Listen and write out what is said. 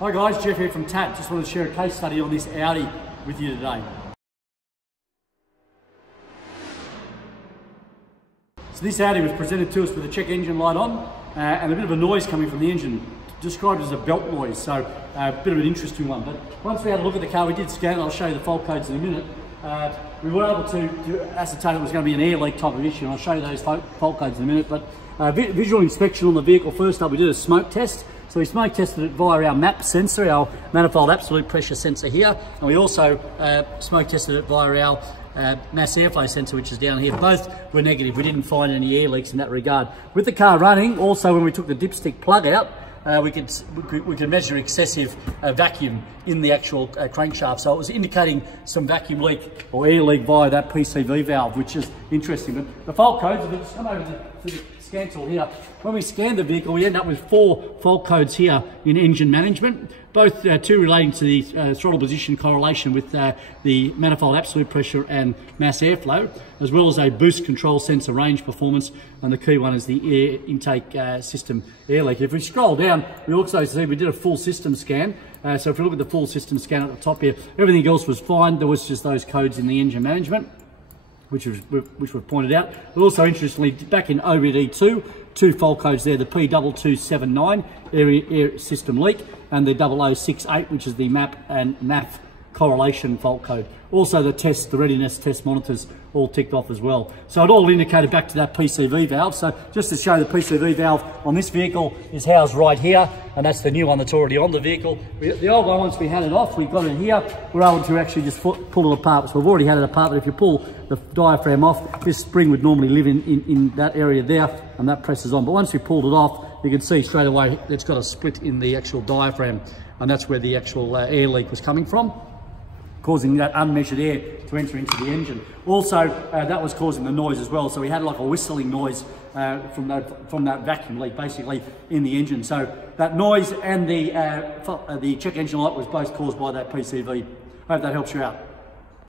Hi guys, Jeff here from TAP. Just wanted to share a case study on this Audi with you today. So this Audi was presented to us with a check engine light on and a bit of a noise coming from the engine, described as a belt noise, so a bit of an interesting one. But once we had a look at the car, we did scan it. I'll show you the fault codes in a minute. We were able to ascertain it was going to be an air leak type of issue, and I'll show you those fault codes in a minute. But visual inspection on the vehicle. First up, we did a smoke test. So we smoke tested it via our MAP sensor, our manifold absolute pressure sensor here, and we also smoke tested it via our mass airflow sensor, which is down here. Both were negative. We didn't find any air leaks in that regard. With the car running, also when we took the dipstick plug out, we could measure excessive vacuum in the actual crankshaft. So it was indicating some vacuum leak or air leak via that PCV valve, which is interesting. But the fault codes, if we just come over to the scan tool here, when we scan the vehicle, we end up with 4 fault codes here in engine management, both two relating to the throttle position correlation with the manifold absolute pressure and mass airflow, as well as a boost control sensor range performance, and the key one is the air intake system air leak. If we scroll down, we also see we did a full system scan. So if we look at the full system scan at the top here, everything else was fine. There was just those codes in the engine management, which were pointed out. But also interestingly, back in OBD2, 2 fault codes there, the P2279 air system leak and the 0068, which is the MAP and MAF correlation fault code. Also the readiness test monitors all ticked off as well. So it all indicated back to that PCV valve. So just to show, the PCV valve on this vehicle is housed right here, and that's the new one that's already on the vehicle. The old one, once we had it off, we got it here, we're able to actually just pull it apart. So we've already had it apart, but if you pull the diaphragm off, this spring would normally live in that area there, and that presses on. But once we pulled it off, you can see straight away it's got a split in the actual diaphragm, and that's where the actual air leak was coming from, causing that unmeasured air to enter into the engine. Also, that was causing the noise as well. So we had like a whistling noise from that vacuum leak, basically, in the engine. So that noise and the check engine light was both caused by that PCV. Hope that helps you out.